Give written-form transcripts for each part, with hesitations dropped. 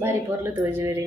ಬಾರಿ ಪೊರ್ಲು ತೋಜುವೆರಿ.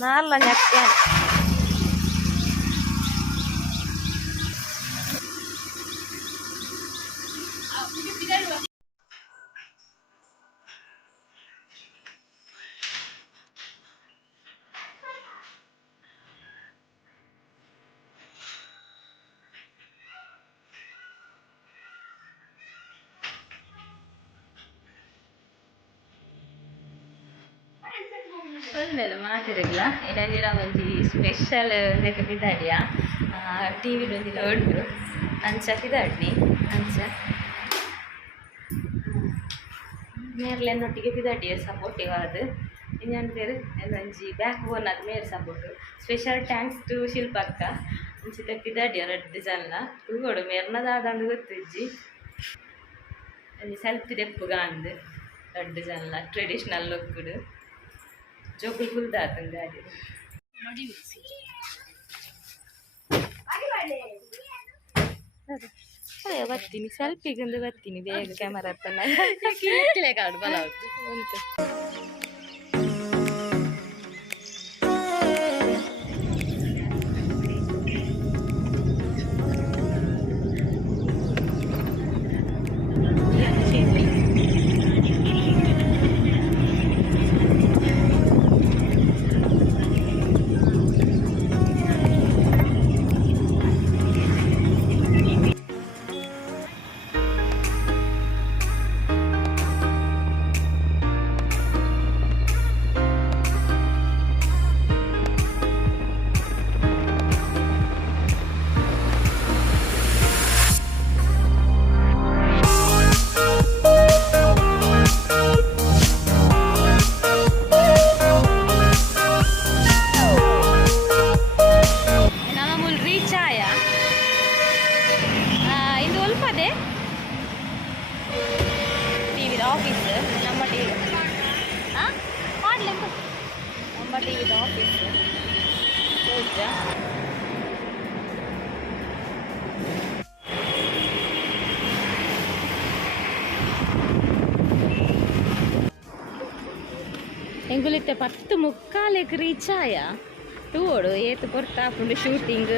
Nala nyakkan. ಒಳ್ಳೆಯದು ಮಾತಿರಲಿಲ್ಲ ಇಲ್ಲದಿರ ಒಂಜಿ ಸ್ಪೆಷಲ್ ಲೆಕ್ಕ ಪಿದಾಡಿಯ ಟಿ ವಿಲಿ ಒಂದಿಲ್ಲ ಉಂಟು ಅಂಚ ಪಿದಾಡ್ನಿ ಅಂಚ ಮೇರ್ಲೆನ್ನೊಟ್ಟಿಗೆ ಪಿದಾಡಿಯ ಸಪೋರ್ಟಿವ್ ಅದು ಇನ್ನೊಂದು ಪೇರು ಒಂಜಿ ಬ್ಯಾಕ್ ಬೋನ್ ಅದು ಮೇರ್ ಸಪೋರ್ಟ್ ಸ್ಪೆಷಲ್ ಥ್ಯಾಂಕ್ಸ್ ಟು ಶಿಲ್ಪಕ್ಕ ಅಂಚಿತ ಪಿದಾಡಿಯ ರೆಡ್ ಜನ ತೂಗೋಡು ಮೇರ್ನದಾದಂದು ಗೊತ್ತಿಜ್ಜಿ ಒಂಜಿ ಸೆಲ್ಫಿ ದೆಪ್ಪುಗ ಅಂದು ರೆಡ್ ಜನ ಟ್ರೆಡಿಷ್ನಲ್ ಲುಕ್ಡು ಜೋಕುಲ್ ಕುಲ್ದಾತಂಗ ಗಾಡಿ ನೋಡಿ ಅದೇ ಬರ್ತೀನಿ ಸೆಲ್ಫಿಗೊಂದು ಬರ್ತೀನಿ ಬೇಗ ಕ್ಯಾಮರಾ ಹತ್ತಲ್ಲ ಕಾಡು ಬಲ ಉಂಟು ಆಫೀಸ್ ನಮ್ಮ ಟಿ ವಿ ನಮ್ಮ ಟಿ ವಿದ ಆಫೀಸ್ ಪೂಜಾ ಎಂಗುಲಿತ್ತೆ 10:45 ರೀಚ್ ಆಯ ತೂಡು ಏತು ಕೊರ್ತಾ ಪುಂಡು ಶೂಟಿಂಗ್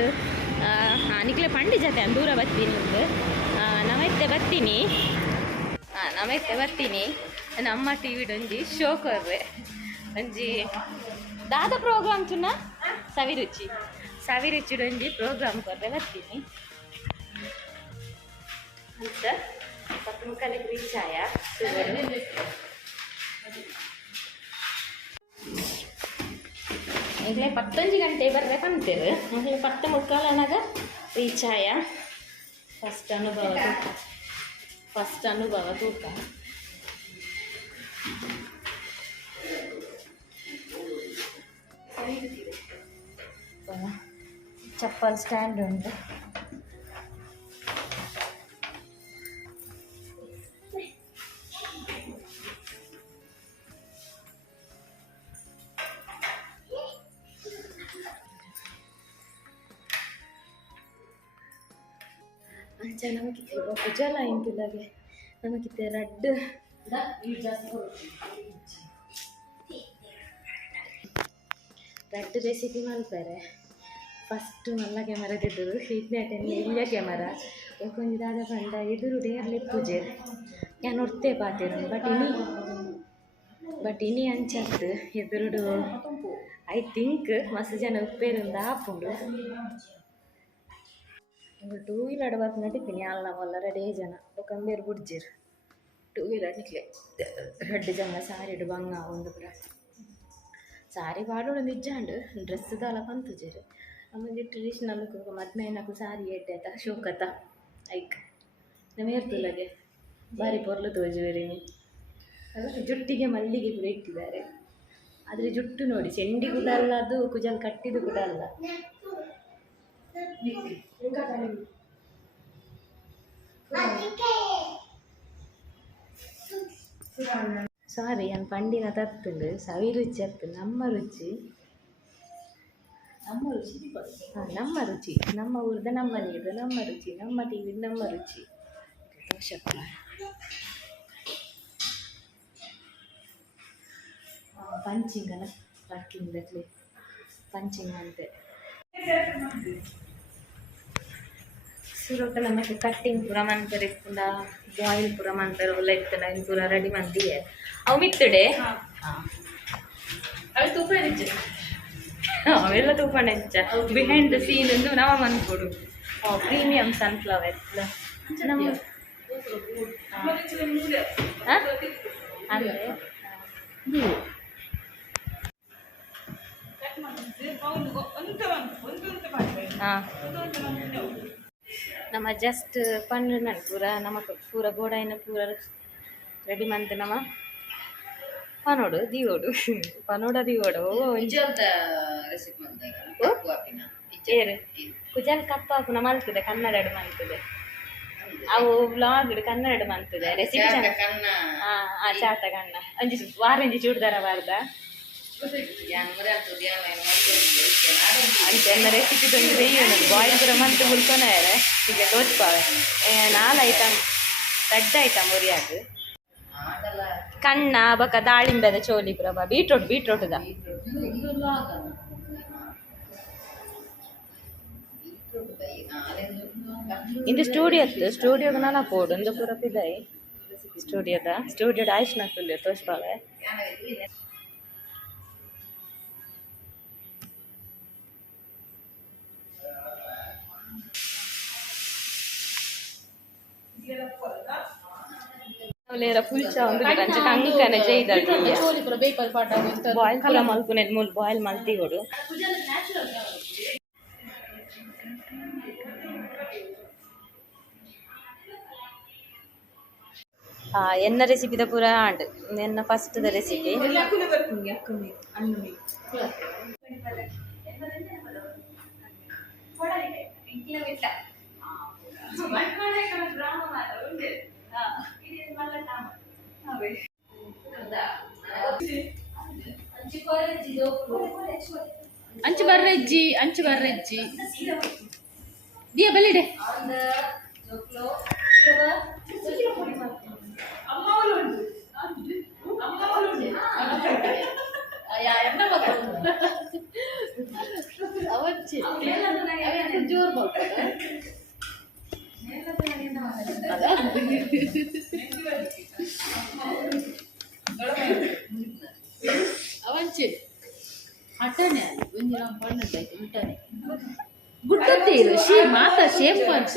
ನಿಕ್ಲೆ ಪಂಡಿ ಜತೆ ದೂರ ಬರ್ತೀನಿ ನಾವೈತೆ ಬರ್ತೀನಿ ನಮೈತೆ ಬರ್ತೀನಿ ನಮ್ಮ ಟಿವಿ ಒಂಜಿ ಶೋ ಕೊರ್ರೆ ಒಂಜಿ ದಾದ ಪ್ರೋಗ್ರಾಮ್ ಚುನ್ನ ಸವಿರುಚಿ ಒಂಜಿ ಪ್ರೋಗ್ರಾಮ್ ಕೊರ್ರೆ ಬರ್ತೀನಿ ಅಂತ ಪಕ್ಕ ಮುಖಲಿಗೆ ರೀಚ್ ಆಯ ಈಗಲೇ 11 ಗಂಟೆ ಬರ್ರೆ ಬಂತೇವೆ ಮೊದಲು 10:45 ರೀಚ್ ಆಯ ಫಸ್ಟ್ ಅನುಭವ ತೂಕ ಚಪ್ಪಲ್ ಸ್ಟ್ಯಾಂಡ್ ಉಂಟು ಅಂಚ ನಮಗಿತ್ತೆ ಕುಜಲ ಇಂತಿಲ್ಲಗೆ ನಮಗಿತ್ತೆ ರಡ್ಡು ರೆಸಿಪಿ ಮಾಡ್ತಾರೆ ಫಸ್ಟ್ ಮಲ್ಲ ಕ್ಯಾಮರಾ ತಿದ್ದರು ಹೀಟ್ನೇ ಟೈಮ್ ಇಲ್ಲಿಯ ಕ್ಯಾಮರಾ ಕೊಂಚ ದಾದ ಪಂಡ ಎದುರು ಡೇರ್ಲಿ ಪೂಜೆ ನಾನು ನೋಡ್ತೇ ಪಾತೇನು ಬಟ್ ಇನಿ ಅಂಚತ್ತು ಎದುರುಡು ಐ ಥಿಂಕ್ ಮಸ್ತ್ ಜನ ಉಪ್ಪೇರಿಂದ ಹಾಪುಂಡು 2 ವೀಲರ್ ಬರ್ತು ನಟಿದ್ದೀನಿ ಅಲ್ಲ ಮೊಲ್ಲ ರೆಡೇ ಜನ ಕಂಬೇರು ಬುಡ್ಜಿರು 2 ವೀಲರ್ ನಿಕ್ಲೆ 2 ಜನ ಸಾರಿಡು ಬಂಗ ಒಂದು ಪುರ ಸಾರಿ ಪಾಡೋಡು ನಿಜ್ಜಾಂಡು ಡ್ರೆಸ್ ದಾಲ ಪಂತುಜರು ಆಮೇಲೆ ಟ್ರೆಡಿಷ್ನಲ್ ಮದ್ನೈನಕು ಸಾರಿ ಏಟೆತ ಶೋಕತ ಐಕ್ ನಮೇರ್ತುಲಗೆ ಬಾರಿ ಪೊರ್ಲು ತೋಜುವರಿ ಅಲ್ಲ ಜುಟ್ಟಿಗೆ ಮಲ್ಲಿಗೆ ಕೂಡ ಇಟ್ಟಿದ್ದಾರೆ ಆದರೆ ಜುಟ್ಟು ನೋಡಿ ಚೆಂಡಿ ಕೂಡ ಅಲ್ಲ ಅದು ಕುಜಲ್ ಕಟ್ಟಿದ್ದು ಕೂಡ ಅಲ್ಲ ಸಾರಿ ನಾನು ಪಂಡಿನ ತತ್ತುಂಡು ಸವಿರುಚಿ ಅತ್ತು ನಮ್ಮ ರುಚಿ ನಮ್ಮ ರುಚಿ ನಮ್ಮ ಊರ್ದ ನಮ್ಮ ನೀರ್ದ ನಮ್ಮ ರುಚಿ ನಮ್ಮ ಟಿವಿ ನಮ್ಮ ರುಚಿ ಪಂಚಿಂಗನ ವರ್ಕಿಂಗ್ ಪಂಚಿಂಗ್ ಅಂತೆ ಸುರೊಟ್ಟ ನಮಗೆ ಕಟ್ಟಿಂಗ್ ಪೂರ ಮಂತಾರೆ ಪುಂಡ ಬಾಯಿಲ್ ಪೂರ ಮಂತಾರೆ ಒಲ್ಲ ಇತ್ತಲ್ಲ ಇನ್ನು ಪೂರ ರೆಡಿ ಮಂದಿಗೆ ಅವು ಮಿತ್ತಡೆ ಅವು ತೂಪ ನೆಚ್ಚ ಅವೆಲ್ಲ ತೂಪ ನೆಚ್ಚ ಬಿಹೈಂಡ್ ದ ಸೀನ್ ಎಂದು ನಾವು ಮಂದ್ಕೊಡು ಪ್ರೀಮಿಯಂ ಸನ್ಫ್ಲವರ್ ನಮ್ಮ ಅಂದರೆ ಹಾಂ ನಮ್ಮ ಜಸ್ಟ್ ಪಂಡು ಪೂರ ನಮಕ್ ಪೂರ ಗೋಡಾಯಿನ ಪೂರ ರೆಡಿ ಮಂತ್ ನಮ್ಮ ಪನೋಡು ದೀವೋಡು ಪನೋಡ ದೀವೋಡು ಏರು ಕುಜಲ್ ಕಪ್ಪಾಪುನ ಮಲ್ತದೆ ಕನ್ನಡ ಮಂತದೆ ಅವು ವ್ಲಾಗ್ ಕನ್ನಡ ಮಂತದೆ ರೆಸಿಪಿ ಚಾತ ಕಣ್ಣ ಅಂಜಿ ವಾರಂಜಿ ಚೂಡ್ದಾರ ಬಾರ್ದ ಅಂಚೆನ್ನ ರೆಸಿಪಿ ತಂದು ಬೇಯೋದು ಬಾಯ್ಲ್ ಪೂರ ಮಂತ್ ಉಳ್ಕೊನಾರೆ ಈಗ ತೋಚ್ಪಾವೆ 4 ಐಟಮ್ ರೆಡ್ ಐಟಮ್ ಉರಿಯಾದು ಕಣ್ಣ ಬಕ ದಾಳಿಂಬೆದ ಚೋಲಿ ಪುರ ಬೀಟ್ರೋಟ್ದ ಇಂದು ಸ್ಟುಡಿಯೋಗ ನಾನ ಪೋಡು ಒಂದು ಪೂರ ಪಿದಾಯಿ ಸ್ಟುಡಿಯೋದ ಆಯ್ಸ್ನ ತುಲ್ಯ ತೋಚ್ಪಾವೆ ಪುಲ್ಚ ಒಂದು ಕಂಕನ ಬಾಯ್ಲ್ ಪೂರ ಮಲ್ಪುನೆ ಬಾಯ್ಲ್ ಮಲ್ತಿ ಕೊಡು ಎನ್ನ ರೆಸಿಪಿದ ಪೂರ ಆಂಡ್ ಎನ್ನ ಫಸ್ಟ್ ದ ರೆಸಿಪಿ ಅಂಚು ಬರ್ರಜ್ಜಿ ದಿಯ ಬಲ್ಲಿಡೆ ಜೋರ್ ಅವಂಚೆ ಅಟನೆ ಒಂಜಿ ನಾವು ಪಣ್ಣದಾಯ್ತು ಉಂಟನೆ ಗುಟ್ಟತ್ತೀರು ಶೀ ಮಾತಾ ಶೇಮ್ ಪಂಚ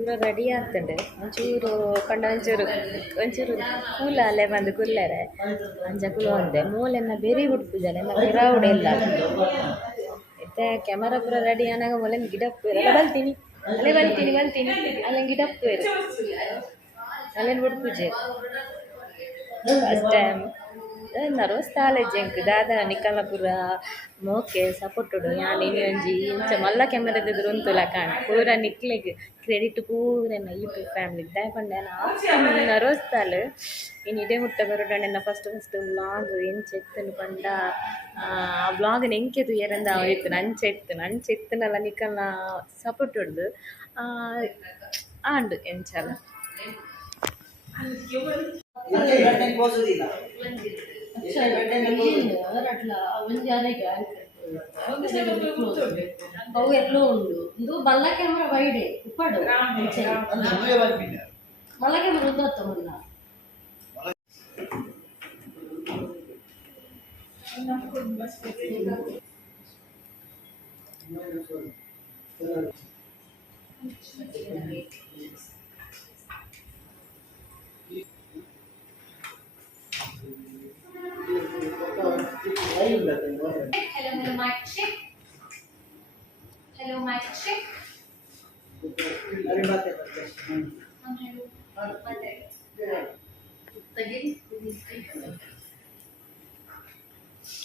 ಪೂರ ರೆಡಿ ಆಗ್ತದೆ ಒಂಚೂರು ಪಂಡ ಒಂಚೂರು ಕೂಲ ಅಲ್ಲೇ ಬಂದು ಕುಲ್ಲರೆ ಅಂಚ ಕುಲ ಒಂದೆ ಮೂಲೆನ್ನ ಬೇರೆ ಹುಡ್ಪುಜಲ್ಲ ಎನ್ನ ಪಿರಾವುಡ್ ಇಲ್ಲ ಮತ್ತೆ ಕ್ಯಾಮರಾ ಪೂರ ರೆಡಿ ಆನಾಗ ಮೂಲೆನ್ ಗಿಡಪ್ಪು ಅಲ್ಲ ಬಲ್ತೀನಿ ಅಲ್ಲೇ ಬಲ್ತೀನಿ ಅಲ್ಲೇ ಗಿಡಪ್ಪು ಅಲ್ಲೇನು ಹುಡ್ಪುಜೆ ಫಸ್ಟ್ ಟೈಮ್ ನರೋಸ್ ತಾಲೆಜ್ಜೆಂಕ್ ದಾದ ನಿಕಲ್ನಪುರ ಮೋಕೆ ಸಪೋರ್ಟುಡು ಯಾನ್ ಇನಿ ಒಂಜಿ ಇಂಚ ಮಲ್ಲ ಕ್ಯಾಮರಾದೆದುರು ಉಂತುಲ ಕಾಣ ಪೂರ ನಿಕ್ಲೆಗ್ ಕ್ರೆಡಿಟ್ ಪೂರೆನ ಯೂಟ್ಯೂಬ್ ಫ್ಯಾಮಿಲಿಗೆ ದಾಯಪಂಡೆ ನಾನು ನರೋಸ್ ತಾಲು ಇನ್ನು ಇದೇ ಮುಟ್ಟ ಬರೋಡಣ್ಣ ಫಸ್ಟ್ ವ್ಲಾಗ್ ಎಂಚ ಎತ್ತನು ಪಂಡ ಆ ವ್ಲಾಗ್ನ ಎಂಕೆ ತುಯ್ಯರಂದ ಆಯ್ತು ಅಂಚೆ ಎತ್ತನಲ್ಲ ನಿಕಲ್ನ ಸಪೋರ್ಟ್ ಹೊಡ್ದು ಆಂಡು ಎಂಚಲ್ಲ ಅವು ಎಲ್ಲೋ ಉಂಡು ಇದು ಬಲ್ಲ ಕ್ಯಾಮರಾ ವೈಡೆ ಉಪ್ಪಡು ಮಲ್ಲ ಕ್ಯಾಮರಾ ಉದ್ದತ್ತ ಮುನ್ನ Hello, mic check. Hello, mic check. Hello.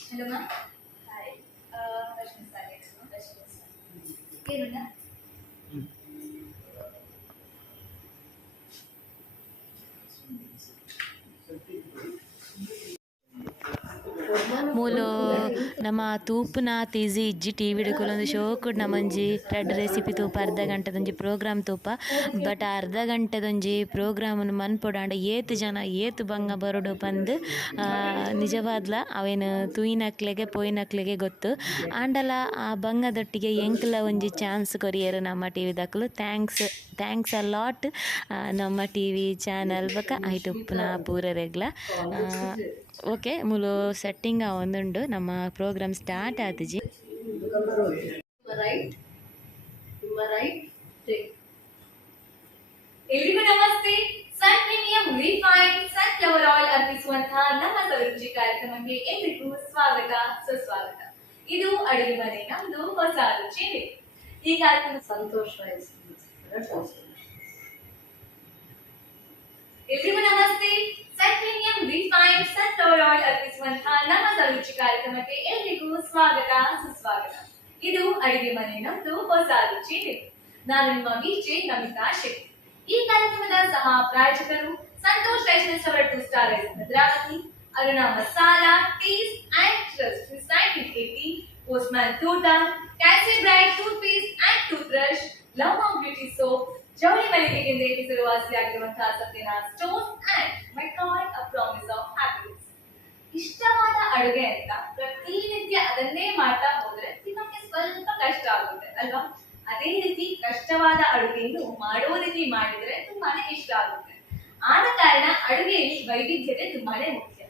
Hello, ma'am. Hi. Rashmi Salik. Kerala. ಮೂಲು ನಮ್ಮ ತೂಪುನ ತೀಸಿ ಇಜ್ಜಿ ಟಿ ವಿ ಡುಕೊಲೊಂದು ಶೋಕು ನಮಂಜಿ ರಡ್ಡ್ ರೆಸಿಪಿ ತೂಪ ಅರ್ಧ ಗಂಟೆದೊಂಜಿ ಪ್ರೋಗ್ರಾಮ್ ತೂಪ ಬಟ್ ಅರ್ಧ ಗಂಟೆದೊಂಜಿ ಪ್ರೋಗ್ರಾಮನ್ನು ಮನ್ಪೊಡಾಂಡ ಏತ್ ಜನ ಏತ್ ಬಂಗ ಬರೋಡು ಪಂದ್ ನಿಜವಾದ್ಲ ಅವೇನು ತೂಯಿನಕ್ಲೆಗೆ ಪೋಯಿನಕ್ಲೆಗೆ ಗೊತ್ತು ಆಂಡಲ ಆ ಬಂಗದೊಟ್ಟಿಗೆ ಎಂಕ್ಲ ಒಂಜಿ ಚಾನ್ಸ್ ಕೊರಿಯರು ನಮ್ಮ ಟಿ ವಿ ದಕ್ಕಲು ಥ್ಯಾಂಕ್ಸ್ ಅ ಲಾಟ್ ನಮ್ಮ ಟಿ ವಿ ಚಾನಲ್ ಬಕ ಐಟ್ ಉಪ್ಪುನ ಪೂರರೆಗ್ಲ ಓಕೆ ಮುಲು ಸೆಟ್ಟಿಂಗ್ ಒಂದುಂಡು ನಮ್ಮ ಪ್ರೋಗ್ರಾಮ್ ಸ್ಟಾರ್ಟ್ ಆತುಜಿ ಎಲ್ರಿಗೂ ನಮಸ್ತೆ. ಸನ್ ಪ್ರೀಮಿಯಂ ರಿಫೈನ್ ಸನ್ಫ್ಲವರ್ ಆಯಿಲ್ ಅರ್ಪಿಸುವಂತಹ ನಮ್ಮ ಸವಿರುಚಿ ಕಾರ್ಯಕ್ರಮಕ್ಕೆ ಎಲ್ರಿಗೂ ಸ್ವಾಗತ ಸುಸ್ವಾಗತ. ಇದು ಅಡುಗೆ ಮನೆ ನಮ್ದು ಹೊಸ ರುಚಿ. ಈ ಕಾರ್ಯಕ್ರಮ ಸಂತೋಷ. ಎಲ್ರಿಗೂ ನಮಸ್ತೆ. ಸನ್ ಪ್ರೀಮಿಯಂ ರಿಫೈನ್ ಸನ್ಫ್ಲವರ್ ಆಯಿಲ್ ಅರ್ಪಿಸುವಂತಹ ನಮ್ಮ ಸವಿರುಚಿ ಕಾರ್ಯಕ್ರಮಕ್ಕೆ ಎಲ್ರಿಗೂ ಸ್ವಾಗತ ಸುಸ್ವಾಗತ. ಇದು ಅಡುಗೆ ಮನೆ ನಮ್ದು ಹೊಸ ರುಚಿ. ನಾನು ನಿಮ್ಮ ವಿಜೆ ನಮಿತಾ ಶೆಟ್ಟಿ. ಈ ಕಾರ್ಯಕ್ರಮದ ಸಹ ಪ್ರಾಯೋಜಕರು Santosh restaurant 2 star Bhadravati, Aruna masala taste and trust since 1980, postman ತೋಟ, ಕ್ಯಾಸಿ bright tooth paste and tooth brush, love mom beauty soap, ಜವಳಿ ಮಳಿಗೆಗೆಂದೇ ಹೆಸರುವಾಸಿಯಾಗಿರುವಂತಹ ಸತ್ಯನಾಥ್ ಸ್ಟೋರ್ಸ್ ಅಂಡ್ ಮೈ ಕಾಯ್ ಅ ಪ್ರಾಮಿಸ್ ಆಫ್ ಹ್ಯಾಪಿನೆಸ್. ಇಷ್ಟವಾದ ಅಡುಗೆ ಅಂತ ಪ್ರತಿನಿತ್ಯ ಅದನ್ನೇ ಮಾಡ್ತಾ ಹೋದ್ರೆ ತಿನ್ನೋಕೆ ಸ್ವಲ್ಪ ಕಷ್ಟ ಆಗುತ್ತೆ ಅಲ್ವಾ? ಅದೇ ರೀತಿ ಕಷ್ಟವಾದ ಅಡುಗೆಯನ್ನು ಮಾಡೋ ರೀತಿ ಮಾಡಿದ್ರೆ ತುಂಬಾನೇ ಇಷ್ಟ ಆಗುತ್ತೆ. ಆದ ಕಾರಣ ಅಡುಗೆಯಲ್ಲಿ ವೈವಿಧ್ಯತೆ ತುಂಬಾನೇ ಮುಖ್ಯ.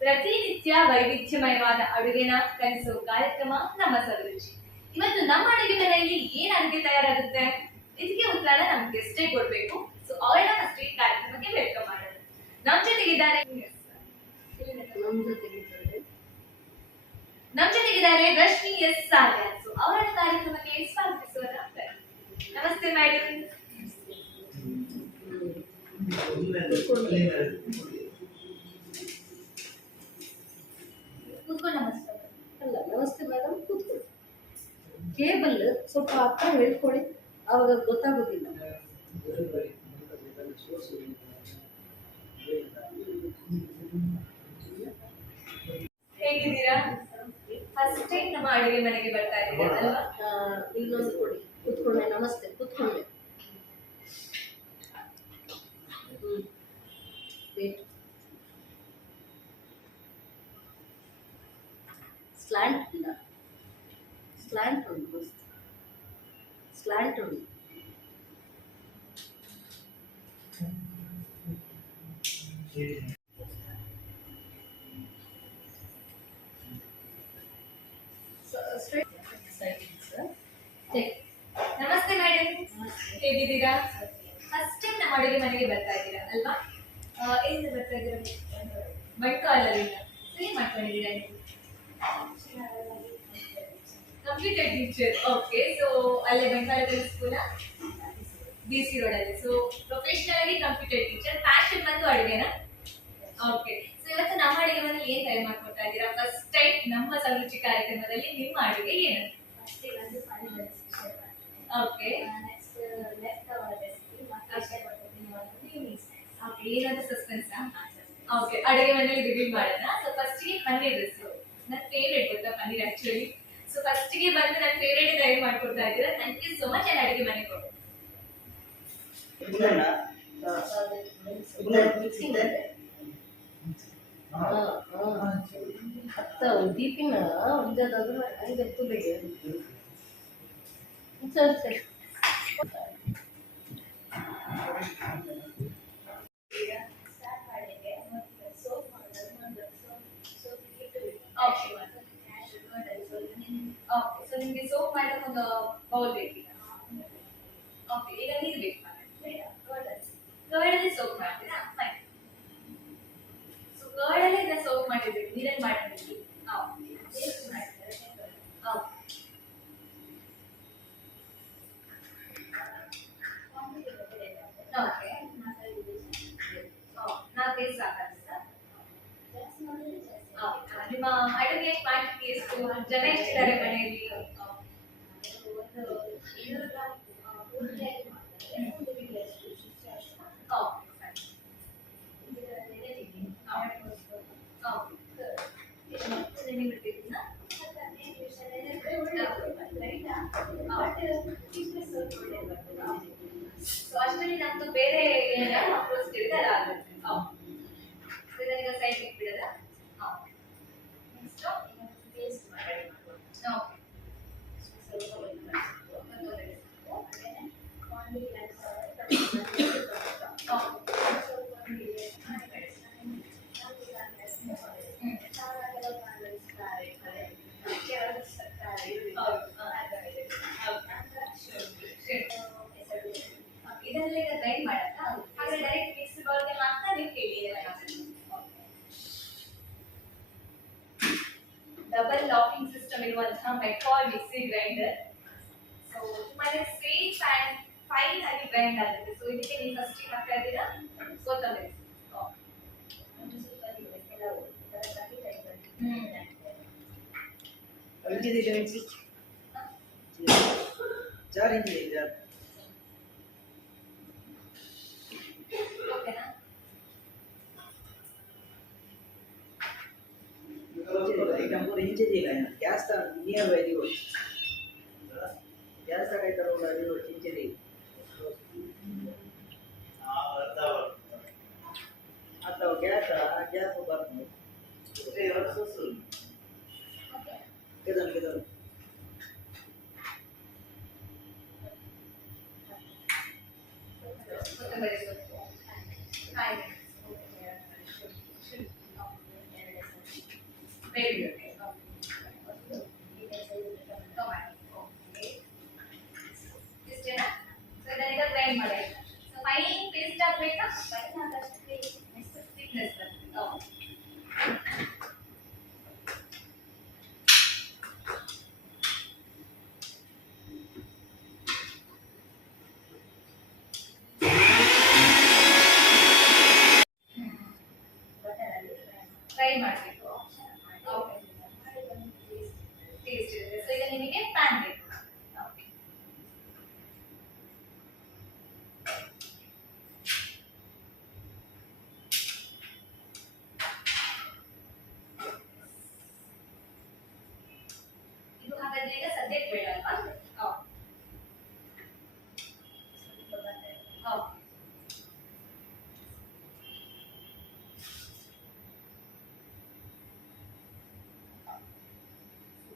ಪ್ರತಿನಿತ್ಯ ವೈವಿಧ್ಯಮಯವಾದ ಅಡುಗೆನ ಕಲಿಸೋ ಕಾರ್ಯಕ್ರಮ ನಮ್ಮ ಸವಿರುಚಿ. ಇವತ್ತು ನಮ್ಮ ಅಡುಗೆ ಮನೆಯಲ್ಲಿ ಏನ್ ಅಡುಗೆ ತಯಾರಾಗುತ್ತೆ, ಇದಕ್ಕೆ ಉತ್ತರನ ನಮ್ ಗೆಸ್ಟೇ ಕೊಡ್ಬೇಕು. ಸೊ ಅವರನ್ನ ಫಸ್ಟ್ ಈ ಕಾರ್ಯಕ್ರಮಕ್ಕೆ ವೆಲ್ಕಮ್ ಮಾಡೋಣ. ನಮ್ ಜೊತೆಗಿದ್ದಾರೆ ರಶ್ಮಿ ಎಸ್ ಸಾಲ್ಯ. ಸೊ ಅವರನ್ನ ಕಾರ್ಯಕ್ರಮಕ್ಕೆ ಸ್ವಾಗತಿಸೋಣ. ನಮಸ್ತೆ ಮೇಡಮ್. ಕೂತ್ಕೊಂಡು ನಮಸ್ಕಾರ. ಅಲ್ಲ ನಮಸ್ತೆ ಮೇಡಮ್, ಕೂತ್ಕೊಳ್ಳಿ. ಕೇಬಲ್ ಸ್ವಲ್ಪ ಹತ್ರ ಹೇಳ್ಕೊಳ್ಳಿ, ಅವಾಗ ಗೊತ್ತಾಗೋದಿಲ್ಲ. ಹೇಗಿದ್ದೀರಾ? ಫಸ್ಟ್ ಟೈಮ್ ನಮ್ಮ ಅಡುಗೆ ಮನೆಗೆ ಬರ್ತಾ ಇದ್ದೀರಾ ಅಲ್ವಾ? ಇನ್ನೊಂದು ಕೊಡಿ, ಕೂತ್ಕೊಂಡೆ. ನಮಸ್ತೆ, ಕೂತ್ಕೊಂಡೆ. ವೇಟ್. ಸ್ಲ್ಯಾಂಟ್ ಇಲ್ಲ, ಸ್ಲ್ಯಾಂಟ್ ಉಂಟು, ಸ್ಲ್ಯಾಂಟ್ ಉಂಟು. ನಮಸ್ತೆ ಮೇಡಮ್, ಹೇಗಿದ್ದೀರಾ? ಫಸ್ಟ್ ಟೈಮ್ ನಮ್ಮ ಅಡುಗೆ ಮನೆಗೆ ಬರ್ತಾ ಇದ್ದೀರಾ ಅಲ್ವಾ? ಎಲ್ಲಿಂದ ಬರ್ತಾ ಇದ್ದೀರಾ? ಬಂಟ್ವಾಳದಿಂದ. ಏನ್ ಮಾಡ್ಕೊಂಡಿದ್ದೀರಾ ನೀವು? Computer teacher. ಓಕೆ, ಸೊ ಅಲ್ಲೇ ಬಂಟ್ವಾಳದಲ್ಲಿ ಸ್ಕೂಲ, BC ರೋಡಲ್ಲಿ. ಸೊ ಪ್ರೊಫೆಷನಲ್ ಆಗಿ ಕಂಪ್ಯೂಟರ್ ಟೀಚರ್, ಪ್ಯಾಷನ್ ಬಂದು ಅಡುಗೆನಾ? ಓಕೆ, ಸೊ ಇವತ್ತು ನಮ್ಮ ಅಡುಗೆ ಮನೇಲಿ ಏನ್ ತಯಾರು ಮಾಡ್ಕೊಡ್ತಾ ಇದ್ದೀರಾ? ಫಸ್ಟ್ ಟೈಮ್ ನಮ್ಮ ಸವಿರುಚಿ ಕಾರ್ಯಕ್ರಮದಲ್ಲಿ ನಿಮ್ಮ ಅಡುಗೆ ಏನು? ಓಕೆ, ಏನಾದ್ರು ಸಸ್ಪೆನ್ಸ್? ಓಕೆ, ಅಡುಗೆ ಮನೇಲಿ ರಿವೀಲ್ ಮಾಡೋಣ. ಸೊ ಫಸ್ಟ್ಗೆ ಪನ್ನೀರ್ ರೆಸಿಪಿ, ನನ್ನ ಫೇವ್ರೇಟ್ ಗೊತ್ತಾ ಪನ್ನೀರ್ ಆಕ್ಚುಲಿ. ಸೊ ಫಸ್ಟ್ಗೆ ಬಂದು ನನ್ನ ಫೇವ್ರೇಟ್ ತಯಾರು ಮಾಡ್ಕೊಡ್ತಾ ಇದ್ದೀರಾ. Thank you so much. ನಾನು ಅಡುಗೆ ಮನೆಗೆ ಹೋಗಿ ಅತ್ತ ದೀಪಿನ ಒಂದಾದ್ರು ಐದು ತುಳಿಗೆ ಸರಿ ಸರಿ. ಓಕೆ, ಸೊ ನಿಮಗೆ ಸೋಪ್ ಮಾಡಕ್ಕೆ ಒಂದು ಬೌಲ್ ಬೇಕೀಗ. ಓಕೆ, ಈಗ ನೀರು ಬೇಕು. ಗರ್ಡಲ್ಲಿ ಸೋಪ್ ಮಾಡ್ತೀರಾ? ಫೈನ್. ಸೊ ಗರ್ಡಲ್ಲಿ ಇದನ್ನ ಸೋಪ್ ಮಾಡಿರ್ಬೇಕು, ನೀರಲ್ಲಿ ಮಾಡಿರ್ಬೇಕು. ಓಕೆ, 4 ಸಾಕಾಗುತ್ತಾ? ನಿಮ್ಮ ಅಡುಗೆ ಕ್ವಾಂಟಿಟಿ ಎಷ್ಟು? ಜನ ಎಷ್ಟಿದ್ದಾರೆ ಮನೆಯಲ್ಲಿ? ಅಷ್ಟರಲ್ಲಿ ನಮ್ದು ಬೇರೆ ಏನಾದ್ರು ಅಪ್ರೋಚ್ ಇರುತ್ತೆ ಅದಾಗುತ್ತೆ. ಇದನ್ನ ಸೈಡ್ ಇಟ್ಬಿಡೋದ? ನೆಕ್ಸ್ಟ್ ಪೇಸ್ಟ್ ಮಾಡಿ. ಓಕೆ, ಇದನ್ನೆಲ್ಲ ಈಗ ಗ್ರೈಂಡ್ ಮಾಡತ್ತಾ? ಹಾಗಾದ್ರೆ ಡೈರೆಕ್ಟ್ ಮಿಕ್ಸಿ ಬೌಲ್ಗೆ ಹಾಕ್ತಾ ನೀವು ಕೇಳಿ. ಡಬಲ್ ಲಾಕಿಂಗ್ ಸಿಸ್ಟಮ್ ಇರುವಂತಹ ಮೆಕಾಲ್ ಮಿಕ್ಸಿ ಗ್ರೈಂಡರ್. ಸೊ ತುಂಬಾನೇ ಸೇಫ್ ಅಂಡ್ ಫೈನ್ ಆಗಿ ಗ್ರೈಂಡ್ ಆಗುತ್ತೆ. ಸೊ ಇದಕ್ಕೆ ನೀವು ಫಸ್ಟ್ ಹಾಕ್ತಾ ಇದ್ದೀರಾ ಕೊತ್ತಂಬರಿ. ಓಕೆನಾ? Gas near by gas Chinchali ಅಥವಾ ಗ್ಯಾಸ್ ಗ್ಯಾಸ್ ಬರ್ತದೆ. ఎవరు సోసు ಓಕೆ కిదలు కిదలు ಕೊತ್ತಂಬರಿ ಸೊಪ್ಪು ಕಾಯಿ ವೆರಿ ಗುಡ್ ಟೊಮ್ಯಾಟೊ ಓಕೆ ಇಷ್ಟೇನಾ ಸೊ ಇದನ್ನ ಗ್ರೈಂಡ್ ಮಾಡಿ ಸೊ ಫೈನ್ ಪೇಸ್ಟ್ ಆಗಬೇಕಾ ಫೈನ್ ಆದಷ್ಟು ಥಿಕ್ನೆಸ್ ಬರ್ತದೆ ಓಕೆ ಫ್ರೈ ಮಾಡಬೇಕು ಓಕೆ ಟೇಸ್ಟ್ ಇದೆ ಸೊ ಈಗ ನಿಮಗೆ ಪ್ಯಾನ್ ಬೇಕು ಓಕೆ ಇದು ಹಾಗಾದ್ರೆ ಈಗ ಸದ್ಯಕ್ಕೆ ಬೇಡ ಅಲ್ವಾ ಓಕೆ ಓಕೆ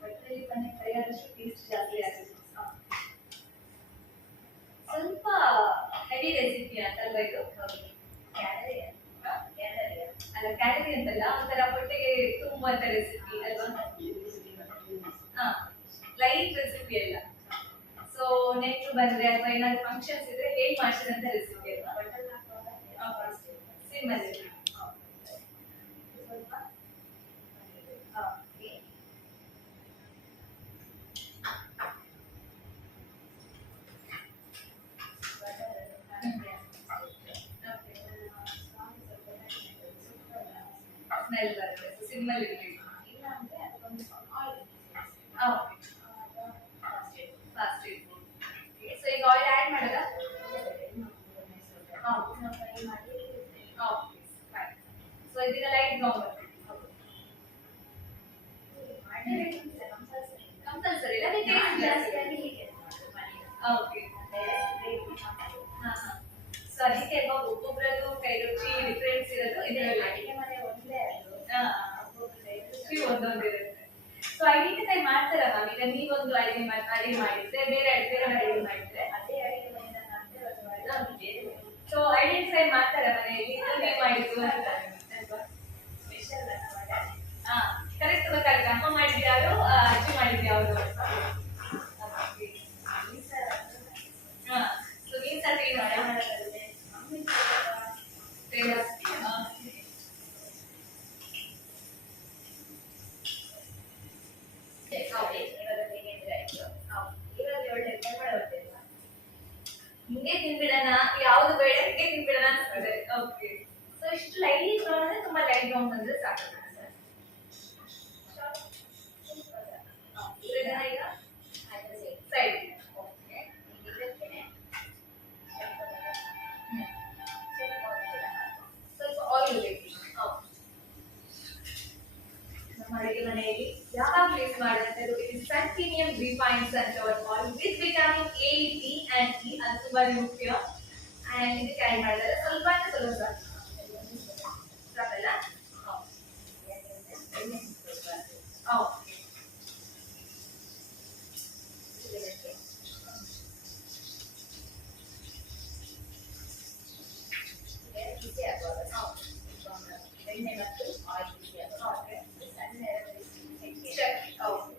ಬಟ್ಟೆಯಲ್ಲಿ ಮನೆ ಕೈಯಾದಷ್ಟು ಟೇಸ್ಟ್ ಜಾಸ್ತಿ ಆಗುತ್ತೆ ಸ್ವಲ್ಪ ಹೆವಿ ರೆಸಿಪಿ ಅಂತಲ್ವಾ ಇದು ಕ್ಯಾಲರಿ ಅಲ್ಲ ಕ್ಯಾಲರಿ ಅಂತಲ್ಲ ಒಂಥರ ಹೊಟ್ಟೆಗೆ ತುಂಬುವಂತ ರೆಸಿಪಿ ಅಲ್ವಾ ಹಾ ಲೈಟ್ ರೆಸಿಪಿ ಅಲ್ಲ ಸೊ ನೆಕ್ಸ್ಟ್ ಬಂದ್ರೆ ಅಥವಾ ಏನಾದ್ರು ಫಂಕ್ಷನ್ಸ್ ಇದ್ರೆ ಹೇಗೆ ಮಾಡ್ತೀರಂತ ರೆಸಿಪಿ ಅಲ್ವಾ ಸಿಮ್ಮಲ್ಲಿ ಸ್ವಲ್ಪ ಓಕೆ ಸ್ಮೆಲ್ ಬರುತ್ತೆ ಸಿಮ್ಮಲ್ಲಿ ಇರಬೇಕು ಇಲ್ಲ ಅಂದ್ರೆ ಅದೊಂದು ಆಯಿಲ್ ಓಕೆ ಫಾಸ್ಟ್ ಇರ್ಬೋದು ಸೊ ಈಗ ಆಯಿಲ್ ಆ್ಯಡ್ ಮಾಡಲ್ಲ ಓಕೆ ಫೈನ್ ಸೊ ಇದೀಗ ಲೈಟ್ ಬ್ರೌನ್ ಬರುತ್ತೆ ಕಂಪಲ್ಸರಿ ಇಲ್ಲ ಓಕೆ ಹಾಂ ಹಾಂ ಸೊ ಅದಕ್ಕೆ ಒಬ್ಬೊಬ್ಬರದ್ದು ಕೈ ರುಚಿ ಡಿಫ್ರೆನ್ಸ್ ಇರೋದು ಇದರಲ್ಲಿ ಒಂದೊಂದು ಇರುತ್ತೆ ಸೊ ಐಡೆಂಟಿಫೈ ಮಾಡ್ತಾರ ಮ್ಯಾಮ್ ಈಗ ನೀವೊಂದು ಅಡಿಗೆ ಮಾಡಿದ್ರೆ ಬೇರೆ ಅಡಿಗೆ ಮಾಡಿದ್ರೆ ಅದೇ ಅಡಿಗೆ ಸೊ ಐಡೆಂಟಿಫೈ ಮಾಡ್ತಾರ ಮನೆಯಲ್ಲಿ ನೀವು ಮಾಡಿದ್ದು ಅಂತ ಹಾ ಕರೆಕ್ಟ್ ಗೊತ್ತಾಗುತ್ತೆ ಅಮ್ಮ ಮಾಡಿದ್ದು ಯಾರು ಅಜ್ಜಿ ಮಾಡಿದ್ದು ಯಾವುದು ಹಾ ಸೊ ನೀವು ಸಹ ಫೇಮಸ್ ಹಿಂಗೆ ತಿನ್ಬಿಡೋಣ ಯಾವ್ದು ಬೇಡ ಹಿಂಗೆ ತಿನ್ಬಿಡೋಣ ಅನ್ಸ್ತದೆ ಓಕೆ ಸೊ ಇಷ್ಟು ಲೈಟ್ ಬ್ರೌನ್ ಅಂದ್ರೆ ತುಂಬಾ ಲೈಟ್ ಬ್ರೌನ್ ಬಂದ್ರೆ ಸಾಕು ಈಗ ಸೈಡ್ ಓಕೆ ಸ್ವಲ್ಪ ಆಯಿಲ್ ಬೇಕು ನಮ್ಮ ಅಡುಗೆ ಮನೆಯಲ್ಲಿ ಯಾವಾಗಲೂ ಯೂಸ್ ಮಾಡುವಂಥದ್ದು ಇದು ಸನ್ಫಿನಿಯಂ refined sunflower oil with vitamin A D and E ಅದು ತುಂಬಾ ಮುಖ್ಯ ಅಂಡ್ ಇದಕ್ಕೆ ಆ್ಯಡ್ ಮಾಡಿದರೆ ಸ್ವಲ್ಪ ಸಾಕಲ್ಲ ಓಕೆ ಎಣ್ಣೆ ಮತ್ತು ಆಯಿಲ್ ಓಕೆ ಓಕೆ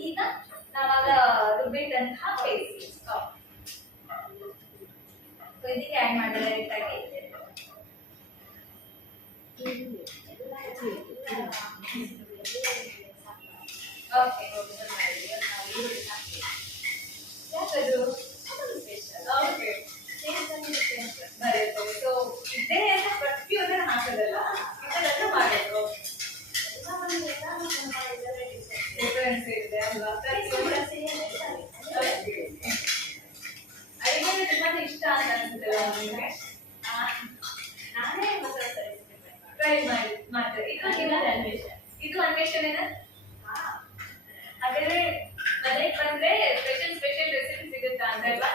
ಈಗ ನಾವಾಗ ರುಬ್ಬಿಟ್ಟಂತಹ ಪೇಸ್ಟ್ ಇದಕ್ಕೆ ಆ್ಯಡ್ ಮಾಡಿದ್ರೆ ಡೈರೆಕ್ಟ್ ಆಗಿ ಓಕೆ ಯಾಕದು ಓಕೆ ಬರುತ್ತೆ ಸೊ ಇದೇ ಅಂತ ಪ್ರತಿಯೊಂದನ್ನು ಹಾಕೋದಲ್ಲ ಇದೆಲ್ಲ ಮಾಡೋದು ಡಿಫರೆನ್ಸ್ ಇದೆ ಅಲ್ವಾ ಅನ್ಸುತ್ತಲ್ಲ ನಿಮಗೆ? ನಾನೇ ಹೊಸ ಟ್ರೈ ಮಾಡಿ ಮಾಡ್ತಾರೆ. ಇದು ಅನ್ವೇಷಣೆನಾ? ಹಾಗಾದ್ರೆ ಮನೆಗೆ ಬಂದ್ರೆ ಸ್ಪೆಷಲ್ ರೆಸಿಪಿ ಸಿಗುತ್ತಾ ಅಂತಲ್ವಾ?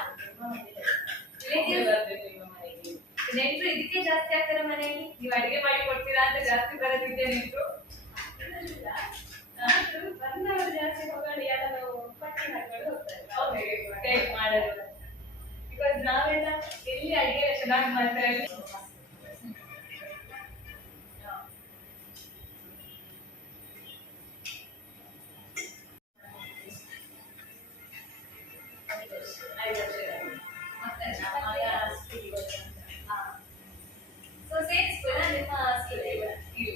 ನೆಂಟ್ರು ಇದಕ್ಕೆ ಜಾಸ್ತಿ ಆಗ್ತಾರೆ ಮನೆಯಲ್ಲಿ. ನೀವು ಅಡಿಗೆ ಮಾಡಿ ಕೊಡ್ತೀರಾ ಅಂತ ಜಾಸ್ತಿ ಬರೋದಿದೆ ನೆಂಟ್ರು. ಬಂದವರು ಜಾಸ್ತಿ ಹೋಗಲಿ ಎಲ್ಲ ನಾವು ಪಟ್ಟಿ ಹಾಕೊಂಡು ಹೋಗ್ತಾರೆ. ಟೇಕ್ ಮಾಡೋದು ಬಿಕಾಸ್ ನಾವೆಲ್ಲ ಎಲ್ಲಿ ಅಡಿಗೆ ಚೆನ್ನಾಗಿ ಮಾಡ್ತಾರೆ. ಸೊ ಸೇಮ್ ಸ್ಕೂಲ ನಿಮ್ಮ ಸ್ಕೂಲ್ ಇಲ್ಲ? ಈಗ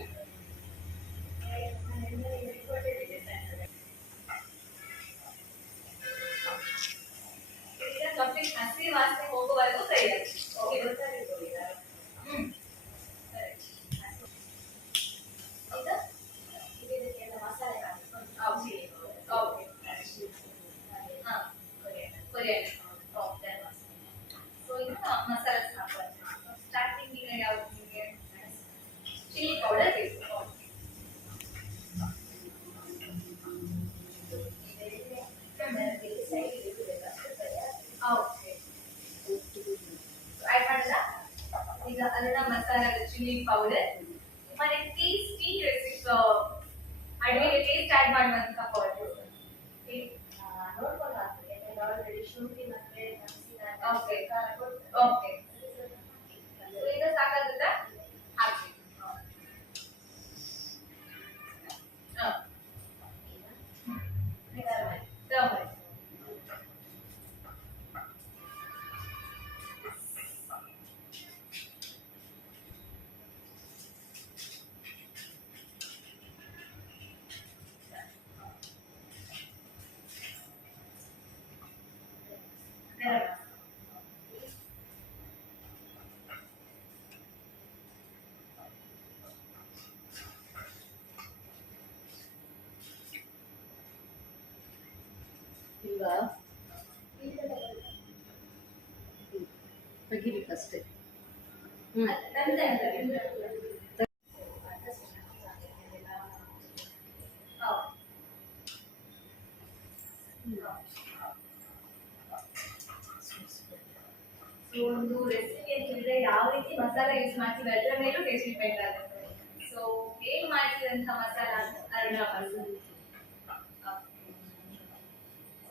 ಕಂಪ್ಲೀಟ್ ಹಸಿ ವಾಸನೆ ಹೋಗುವವರೆಗೂ ಕೈ ಹಾಕಿ. ಓಕೆ, ಹ್ಮ್ ಕರೆಕ್ಟ್. ಈಗ ಇದಕ್ಕೆಲ್ಲ ಮಸಾಲೆ ಹಾಕಿ ಓಕೆ ಓಕೆ ಹಾ ಕೊರಿಯಂಡರ್ ಓಕೆ. ಸೊ ಈಗ ಮಸಾಲೆ ಹಾಕೋದು. ಸ್ಟಾರ್ಟಿಂಗ್ ಈಗ ಯಾವ್ದು ನಿಮಗೆ? ಚಿಲ್ಲಿ ಪೌಡರ್ ಬೇಕು. ಓಕೆ ಆಯ್ತು ಮಾಡಿದ. ಈಗ ಅದನ್ನ ಮಸಾಲೆ ಚಿಲ್ಲಿ ಪೌಡರ್ ಮತ್ತೆ ಟೇಸ್ಟಿ ರೆಸಿಪಿ ಅಡುಗೆಗೆ ಟೇಸ್ಟ್ ಆಡ್ ಮಾಡುವಂತ ಪೌಡರ್. ನೋಡ್ಕೊಂಡು ಹಾಕ್ತಾರೆ. ಯಾಕಂದ್ರೆ ಆಲ್ರೆಡಿ ಶುಂಠಿ ಮತ್ತೆ ಓಕೆ ಓಕೆ ಈಗ ಸಾಕಾಗುತ್ತಾ? ಹಾಕಿ. ಟರ್ಮರಿಕ್ ಈಗ ತೆಗಿರಿ ಅಷ್ಟೇ. ಒಂದು ರೆಸಿಪಿ ಅಂತಂದ್ರೆ ಯಾವ ರೀತಿ ಮಸಾಲ ಯೂಸ್ ಮಾಡ್ತೀವಿ ಅದರ ಮೇಲೂ ಟೇಸ್ಟ್ ಡಿಪೆಂಡ್ ಆಗುತ್ತೆ. ಸೊ ಹೇಗೆ ಮಾಡ್ತೀರಂತ ಮಸಾಲ ಅಂತ ಅರಣ ಮಸಾಲ.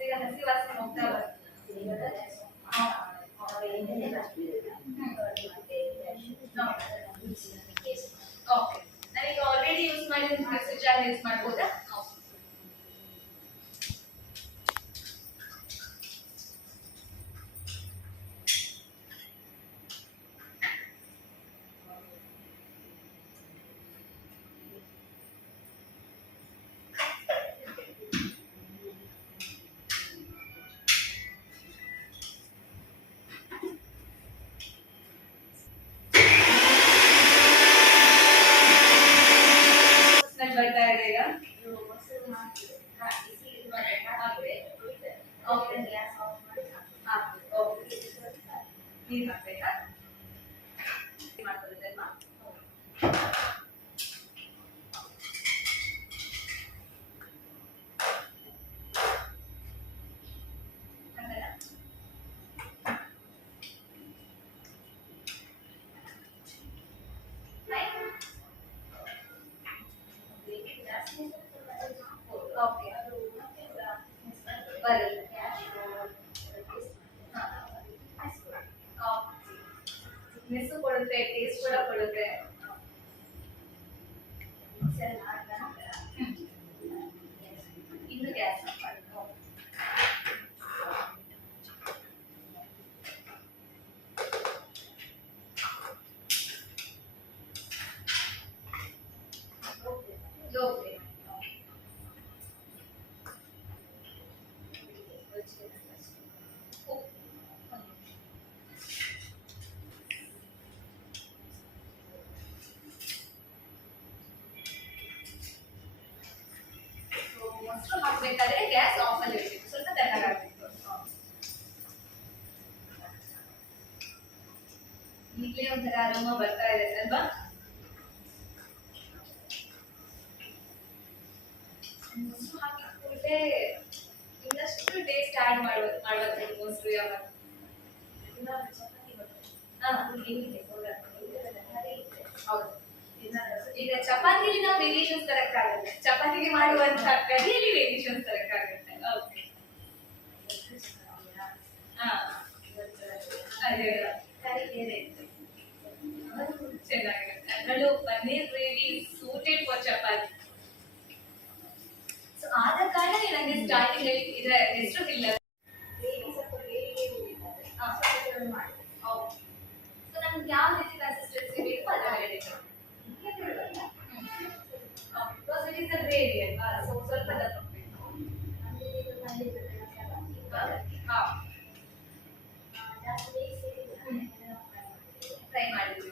ಈಗ ಹಸಿ ವಾಸನೆ ಹೋಗ್ತಾ ಬರುತ್ತೆ. ಓಕೆ, ನಾನೀಗ ಆಲ್ರೆಡಿ ಯೂಸ್ ಮಾಡಿದ ಮಿಕ್ಸರ್ ಜಾರ್ ಯೂಸ್ ಮಾಡ್ಬೋದಾ? ಸ್ಮೆಲ್ ಬರ್ತಾ ಇದೆ ಈಗ. ಓಕೆ ಓಕೆ ನೀರು ಹಾಕ್ಬೇಕಾ? ಮಾಡ್ಕೊಳ್ಳೋದಲ್ವಾ? ಓಕೆ ಬರುತ್ತೆ. ಮೆಸ್ಸು ಕೊಡುತ್ತೆ, ಟೇಸ್ಟ್ ಕೂಡ ಕೊಡುತ್ತೆ. ಇನ್ನು ಗ್ಯಾಸ್ ಓಕೆ ಮೊಸರು ಹಾಕ್ಬೇಕಾದ್ರೆ ಗ್ಯಾಸ್ ಆಫ್ ಅಲ್ಲಿ ಇರಬೇಕು, ಸ್ವಲ್ಪ ತಣ್ಣಗಾಗಬೇಕು. ಈಗಲೇ ಒಂಥರ ಅರೋಮ ಬರ್ತಾ ಇದೆ ಅಲ್ವಾ? ಮೊಸರು ಹಾಕಿದ ಕೂಡಲೇ ಇನ್ನಷ್ಟು ಟೇಸ್ಟ್ ಆಡ್ ಮಾಡ್ಬೇಕು ಮೊಸರು ಯಾವಾಗ. ಹೌದು. ಈಗ ಚಪಾತಿಲಿ ನಾವು ವೇರಿಯೇಷನ್ಸ್ ತರಕ್ ಆಗಲ್ಲ, ಚಪಾತಿಗೆ ಮಾಡುವಂತ ಕರಿಯಲ್ಲಿ ವೇರಿಯೇಷನ್ಸ್ ತರಕ್ ಆಗುತ್ತೆ. ಓಕೆ. ಹಾ ಅದೇ ಚೆನ್ನಾಗಿರುತ್ತೆ. ಅದರಲ್ಲೂ paneer gravy suited for chapati. So ಆದ ಕಾರಣ ನನಗೆ ಸ್ಟಾರ್ಟಿಂಗ್ ಅಲ್ಲಿ ಇದರ ಹೆಸರು ಇಲ್ಲ. ಸೊ ನಮ್ಗೆ ಯಾವ ರೀತಿ ಕನ್ಸಿಸ್ಟೆನ್ಸಿ ಬೇಕು ಅದರ because it is the gravy ಅಲ್ವಾ, ಸೊ ಸ್ವಲ್ಪ ದಪ್ಪ ಬೇಕು. ಫ್ರೈ ಮಾಡಿದ್ವಿ.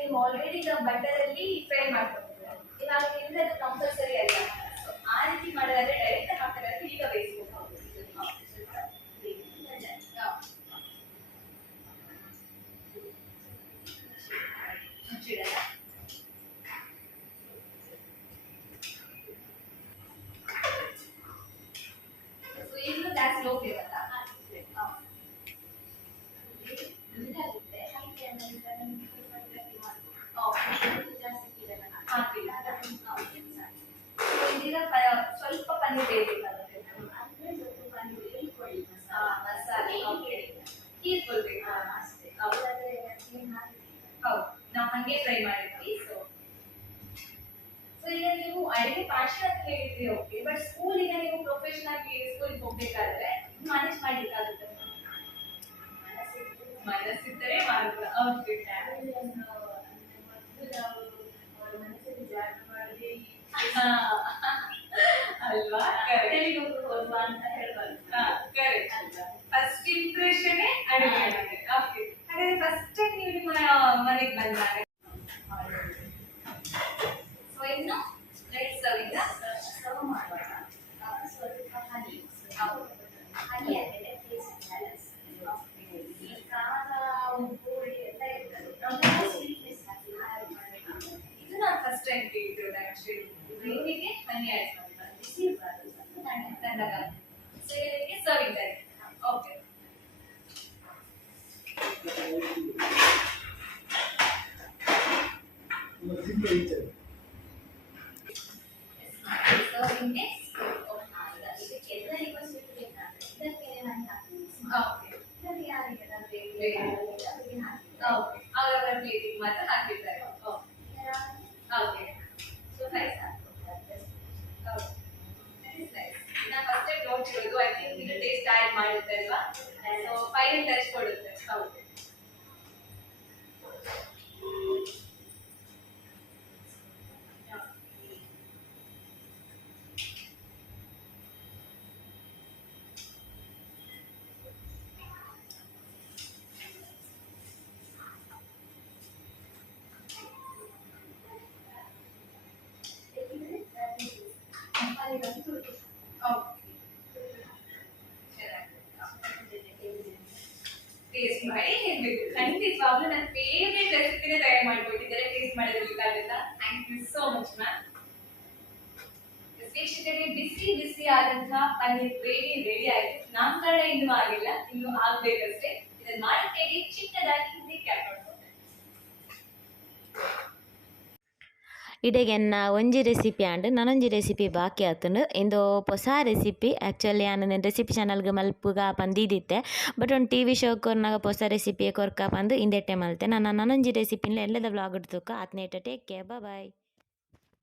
ನೀವು ಆಲ್ರೆಡಿ ಬಟರ್ ಅಲ್ಲಿ ಫ್ರೈ ಮಾಡ್ಕೊಂಡಿದ್ದೀರಾ, ಇವಾಗ ನಿಮ್ಗೆ ಅದು ಕಂಪಲ್ಸರಿ ಅಲ್ಲ. So, ಆ ರೀತಿ ಮಾಡೋದಾದ್ರೆ ಡೈರೆಕ್ಟ್ ಹಾಕೋದಾದ್ರೆ ಈಗ ಬೇಯಿಸ್ಬೇಕು. ಮುಚ್ಚಿಡಲ್ಲ. ಸೊ ಈಗಲೂ ಗ್ಯಾಸ್ ಲೋ ಫ್ಲೇಮ್ ಅಲ್ಲ. ಇದೀಗ ಸ್ವಲ್ಪ ಪನ್ನೀರ್ ಬೇಯಬೇಕಾಗುತ್ತೆ. ಮಸಾಲೆ ಹೀರ್ಕೊಳ್ಬೇಕು ಅಷ್ಟೇ. ಹೌದು, ನಾವು ಹಂಗೆ ಫ್ರೈ ಮಾಡಿದ್ವಿ. ಸೊ ಈಗ ನೀವು ಅಡಿಗೆ ಪಾಠ ಅಂತ ಹೇಳಿದ್ರಿ, ಓಕೆ. ಬಟ್ ಸ್ಕೂಲ್ ಈಗ ನೀವು ಪ್ರೊಫೆಷನಲ್ ಆಗಿ ಸ್ಕೂಲ್ಗೆ ಹೋಗ್ಬೇಕಾದ್ರೆ ಮ್ಯಾನೇಜ್ ಮಾಡ್ಲಿಕ್ಕಾಗುತ್ತೆ? ಮನಸ್ಸಿದ್ದರೆ ಮಾತ್ರ. ಓಕೆ. ಅಲ್ವಾ? ಫಸ್ಟ್ ಇಂಪ್ರೆಷನ್ ಅಡುಗೆ. ಓಕೆ. ಹಾಗಾದ್ರೆ ಫಸ್ಟ್ ಟೈಮ್ ನೀವು ನಿಮ್ಮ ಮನೆಗೆ ಬಂದಾಗ ಸೊ ಇನ್ನು ಲೆಟ್ಸ್ ಸರ್ವ್ ಮಾಡುವಾಗ ಸ್ವಲ್ಪ ಹನಿ ಆಗಿದೆ ಟೇಸ್ಟ್ ಬ್ಯಾಲೆನ್ಸ್. ಈ ಖಾರ ಉಪ್ಪು ಎಲ್ಲ ಇರ್ತದೆ, ಸ್ವೀಟ್ನೆಸ್ ಹಾಕಿ ಆ್ಯಡ್ ಮಾಡಬೇಕು. ಇದು ನಾನು ಫಸ್ಟ್ ಟೈಮ್ ಕೇಳಿದ್ದು ಆಕ್ಚುಲಿ. ಗ್ರೇವಿಗೆ ಹನಿ ಆ್ಯಡ್ ಮಾಡ್ತಾರೆ, ಬಿಸಿ ಇರಬಾರ್ದು, ತಣ್ಣಗ. ಸೊ ಇದಕ್ಕೆ ಸರ್ವಿಂಗ್ ಆಗಿದೆ. ಓಕೆ. ಸರ್ವಿಂಗ್ಗೆ ಇದಕ್ಕೆ ಎಲ್ಲರಿಗೂ ಸ್ವೀಟ್ ಬೇಕಾದ್ರೆ ಇದಕ್ಕೆ ಹನಿ ಹಾಕ್ತೀನಿ. ಓಕೆ. ಇದಕ್ಕೆ ಯಾರಿಗೆಲ್ಲ ಬೇಕು ಓಕೆ, ಅವರವರ ಪ್ಲೇಟಿಗೆ ಮಾತ್ರ ಹಾಕಿರ್ತಾರೆ. ಓಕೆ. So nice. ನಾನು ಫಸ್ಟ್ ಟೈಮ್ ನೋಡ್ತಿರೋದು. ಐ ಥಿಂಕ್ ಇದು ಟೇಸ್ಟ್ ಆ್ಯಡ್ ಮಾಡುತ್ತೆ ಅಲ್ವಾ? ಸೊ ಫೈನಲ್ ಟಚ್ ಕೊಡುತ್ತೆ. ಹೌದು. ಟೇಸ್ಟ್ ಮಾಡಿ ಹೇಳ್ಬೇಕು. ಖಂಡಿತವಾಗ್ಲೂ ನನ್ನ ಫೇವ್ರೇಟ್ ರೆಸಿಪಿನೇ ತಯಾರು ಮಾಡಿಕೊಟ್ಟಿದ್ದಾರೆ. ಟೇಸ್ಟ್ ಮಾಡಿರ್ಬೇಕಾಗುತ್ತಾ? Thank you so much ma'am. ವೀಕ್ಷಕರಿಗೆ ಬಿಸಿ ಬಿಸಿ ಆದಂತಹ ಪನ್ನೀರ್ ಗ್ರೇವಿ ರೆಡಿ ಆಯ್ತು. ನಾಮಕರಣ ಇನ್ನೂ ಆಗಿಲ್ಲ, ಇನ್ನು ಆಗ್ಬೇಕಷ್ಟೇ. ಇದನ್ನ ಮಾಡಿ ಚಿಕ್ಕದಾಗಿ ರೀಕ್ಯಾಪ್ ಮಾಡ್ಕೊಂಡೆ. ಇಡೆಗೆನ್ನ ಒಂಜಿ ರೆಸಿಪಿ ಆಂಡ್ ನನೊಂಜಿ ರೆಸಿಪಿ ಬಾಕಿ ಆತುಂಡು. ಇಂದು ಹೊಸ ರೆಸಿಪಿ ಆ್ಯಕ್ಚುಲಿ ನಾನು ರೆಸಿಪಿ ಚಾನಲ್ಗೆ ಮಲ್ಪುಗ ಪಂದಿದ್ದಿತ್ತೆ. ಬಟ್ ಒಂದು ಟಿ ವಿ ಶೋ ಕೊರ್ನಾಗ ಹೊಸ ರೆಸಿಪಿ ಕೊರ್ಕ ಬಂದು ಇಂದೆಟ್ಟೆ ಮಲ್ತೆ. ನಾನು ನನೊಂಜಿ ರೆಸಿಪಿನ ಎಲ್ಲದ ವ್ಲಾಗ್ ಇಡ್ತುಕ ಆತ್ನೇಟ. ಟೇಕ್ ಕೇರ್, ಬಾಯ್.